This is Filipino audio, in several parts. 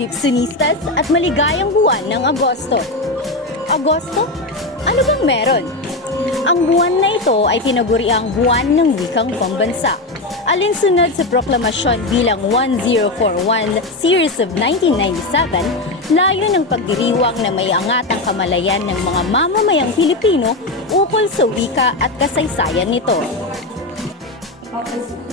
Pipsonistas at maligayang buwan ng Agosto. Agosto? Ano bang meron? Ang buwan na ito ay tinaguri ang buwan ng wikang pambansa. Alinsunod sa proklamasyon bilang 1041 Series of 1997, layo ng pagdiriwang na may angat ang kamalayan ng mga mamamayang Pilipino ukol sa wika at kasaysayan nito.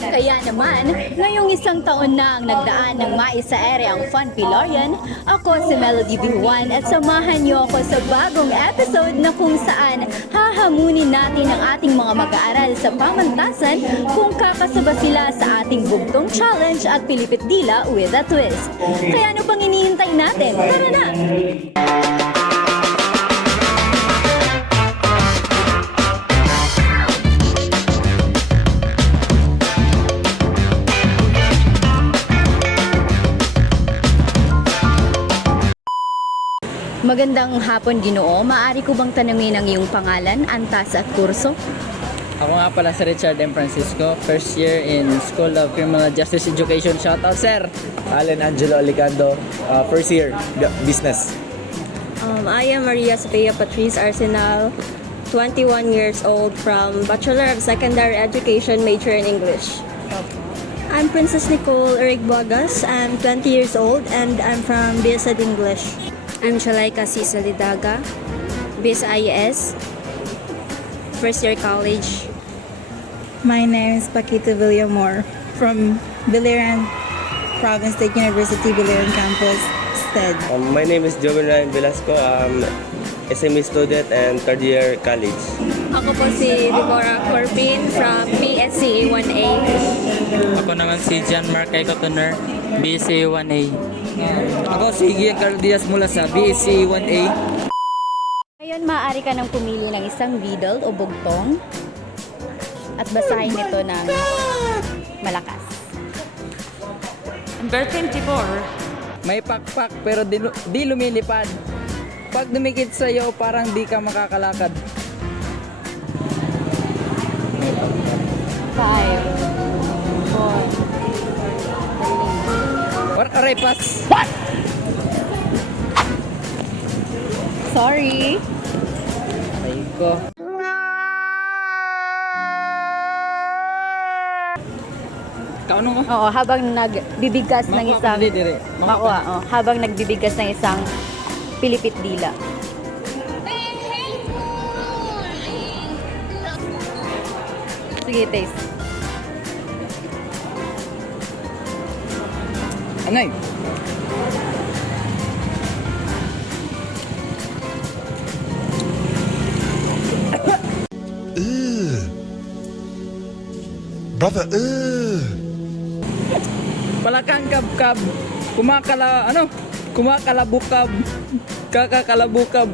Kaya naman, ngayong isang taon na ang nagdaan ng maisaere ang Fun Pilorian, ako si Melody B1 at samahan niyo ako sa bagong episode na kung saan hahamunin natin ang ating mga mag-aaral sa pamantasan kung kakasaba sila sa ating bugtong challenge at pilipit dila with a twist. Kaya ano pang hinihintay natin? Tara na! Magandang hapon, Ginoo. Maaari ko bang tanungin ang iyong pangalan, antas at kurso? Ako nga pala si Richard M. Francisco, first year in School of Criminal Justice Education. Shoutout, sir! Allen Angelo Alicando, uh, first year, b- business. Um, I am Maria Sophia Patrice Arsenal, 21 years old from Bachelor of Secondary Education, major in English. I'm Princess Nicole Eric Bogas. I'm 20 years old and I'm from BSED English. I'm Chalaika Cisa Lidaga, BSIS, first year college. My name is Paquita Villamor from Biliran Province State University, Biliran Campus, STED. Um, my name is Joven Ryan Velasco. I'm SME student and third year college. Ako po si Deborah Corbin from BSC 1A. Ako naman si John Mark Cotoner, BSc 1A. Ako si Gian Carl Diaz mula sa BSc 1A. Ngayon, maaari ka nang pumili ng isang riddle o bugtong at basahin ito ng malakas. Number 24. May pakpak pero di, di lumilipad. Pag dumikit sa'yo, parang di ka makakalakad. Five, aray, pass! sorry. Ay ko. Kaano ko? Oo, habang nagbibigas ng Makuha isang... dire. Makuha Makuha, oh, habang nagbibigas ng isang pilipit dila. Sige, taste. Anay? Brother, ugh. Palakang kab-kab. Kumakala, ano? Kumakalabukab. Kakakalabukab.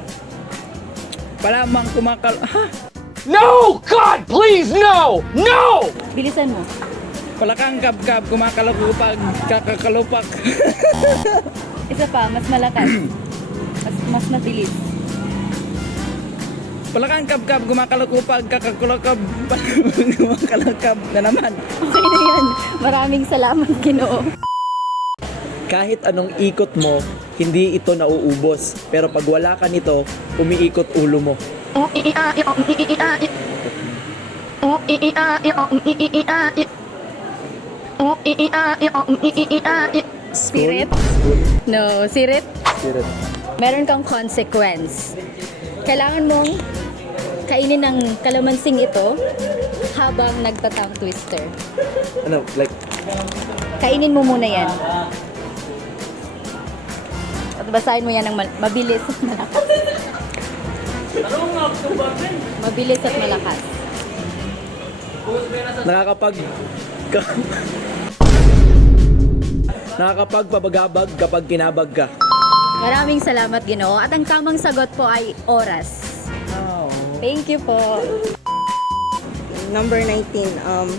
Palamang kumakal... Ha? No! God, please, no! No! Bilisan mo. Palakang kab-kab. Kumakalabupag. Kakakalupak. Isa pa, mas malakas. Mas, mas mabilis. Palakang kab-kab. Kumakalakupag. Kakakulakab. Kumakalakab na naman. Okay na yan. Maraming salamat, Ginoo. Kahit anong ikot mo, hindi ito nauubos. Pero pag wala ka nito, umiikot ulo mo. Spirit? No, sirit? Spirit. Meron kang consequence. Kailangan mong kainin ng kalamansing ito habang nagtatang twister. Ano, like, Kainin mo muna yan. At basahin mo yan ng mabilis at malakas. mabilis at malakas. nakakapag... ka- nakakapagpabagabag kapag kinabag ka. Maraming salamat, Ginoo. At ang tamang sagot po ay oras. Thank you po. Number 19. Um,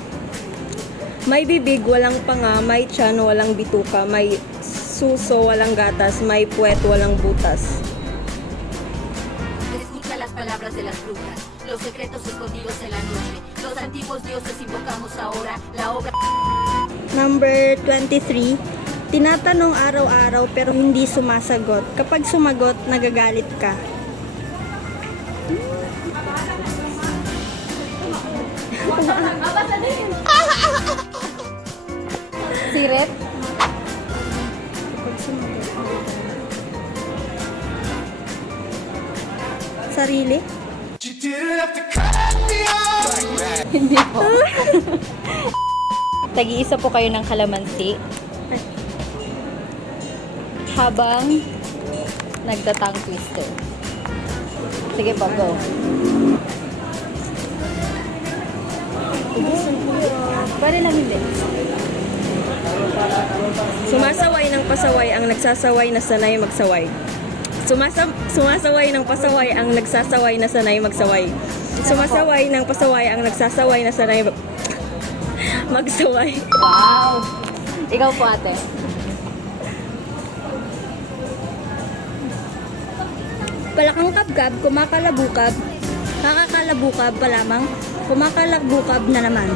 may bibig, walang panga, may tiyan, walang bituka, may suso, walang gatas, may puwet, walang butas. Palabras de las brujas, los secretos escondidos en la noche. Los antiguos dioses invocamos ahora la obra. Number 23. Tinatanong araw-araw pero hindi sumasagot. Kapag sumagot, nagagalit ka. Sirit? Sarili? Hindi po. Tag-iisa po kayo ng kalamansi. Habang nagtatang twister. Sige po, go. Pwede lang hindi. Sumasaway ng pasaway ang nagsasaway na sanay magsaway. Sumasa sumasaway ng pasaway ang nagsasaway na sanay magsaway. Sumasaway ng pasaway ang nagsasaway na sanay mag- magsaway. Wow! Ikaw po ate. Palakang kabgab, kumakalabukab, kakakalabukab pa lamang, kumakalabukab na naman.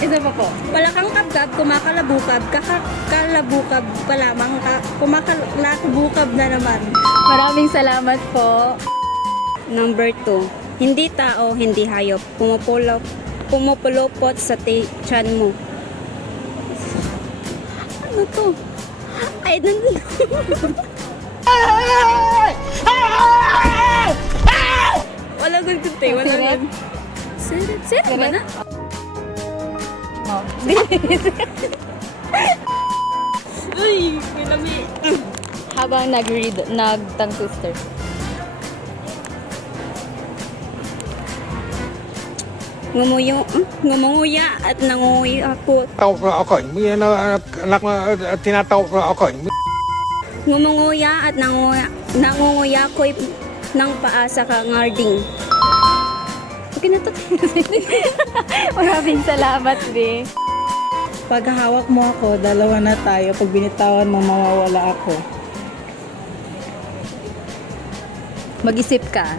Isa pa po. Palakang kabgab, kumakalabukab, kakakalabukab pa lamang, ka, kumakalabukab na naman. Maraming salamat po. Number 2. Hindi tao, hindi hayop. Pumupulo, pumupulupot sa ti- tiyan mo. Ano to? I don't know. Wala gud kunti, wala Sirit? Sirit, sirit ba na? Oh. Uy, may lami. Habang nag-read, nag-tongue twister. Ngumuyo, hmm? ngumunguya at nangunguya ako. Tawag na ako. May na, anak na tinatawag na ako. Ngumunguya at nangunguya, nangunguya ko'y ng paa sa kangarding. Okay na to. Maraming salamat, Be. Pag hawak mo ako, dalawa na tayo. Pag binitawan mo, mawawala ako. Mag-isip ka.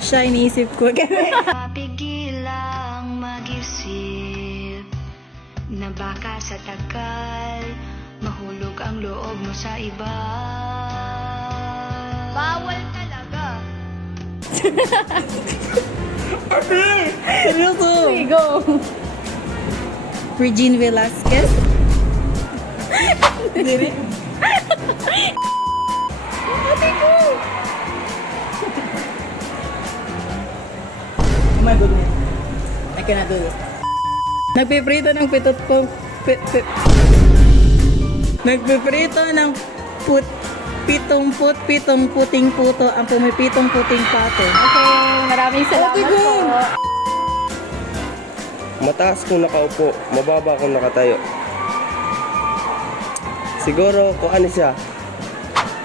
Siya, iniisip ko. Mapigilang mag-isip Na baka sa tagal Mahulog ang loob mo sa iba Bawal talaga Seryoso. Okay, go. Regine Velasquez. Diri. Oh my goodness. I cannot do this. Nagpiprito ng pitot po. Pit, pit. Nagpiprito ng put, pitong put, pitong puting puto ang pumipitong puting pato. Okay, maraming salamat po. Mataas kung nakaupo, mababa kung nakatayo. Siguro, kung ano siya?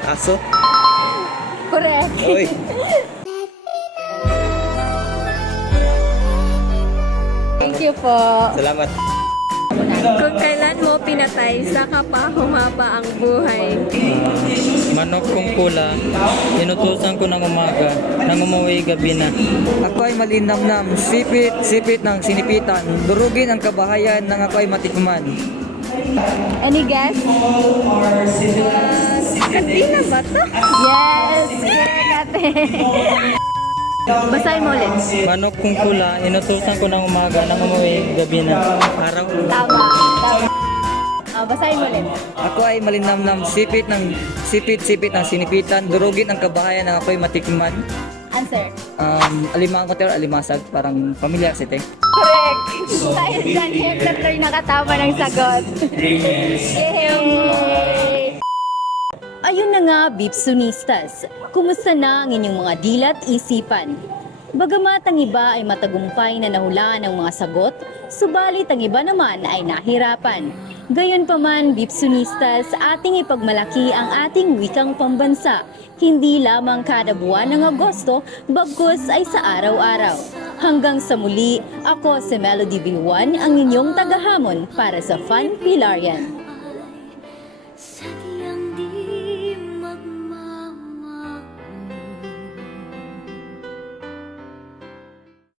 Aso? Correct. Oy! Thank you po. Salamat. Kung kailan mo pinatay, saka pa humaba ang buhay. Manok kong pula, inutusan ko ng umaga, nang umuwi gabi na. Ako ay malinamnam, sipit, sipit ng sinipitan, durugin ang kabahayan ng ako ay matikman. Any guess? Kantina ba to? Yes! Correct. Basahin mo ulit. Manok kong pula, inutusan ko ng umaga, nang umuwi gabi na. Araw, basahin mo ulit. Ako ay malinamnam, sipit ng sipit, sipit ng sinipitan, durugin ang kabahayan ng ako ay matikman. Answer. Um, alimang kotel, alimasag, parang familiar si te. Correct! Dahil dyan, Hepler nakatama ng sagot. Yay! Ayun na nga, Bipsunistas. Kumusta na ang inyong mga dilat isipan? Bagamat ang iba ay matagumpay na nahulaan ng mga sagot, subalit ang iba naman ay nahirapan. Gayunpaman, Bipsunistas, ating ipagmalaki ang ating wikang pambansa. Hindi lamang kada buwan ng Agosto, bagkus ay sa araw-araw. Hanggang sa muli, ako si Melody Bilwan, ang inyong tagahamon para sa Fun Pilarian.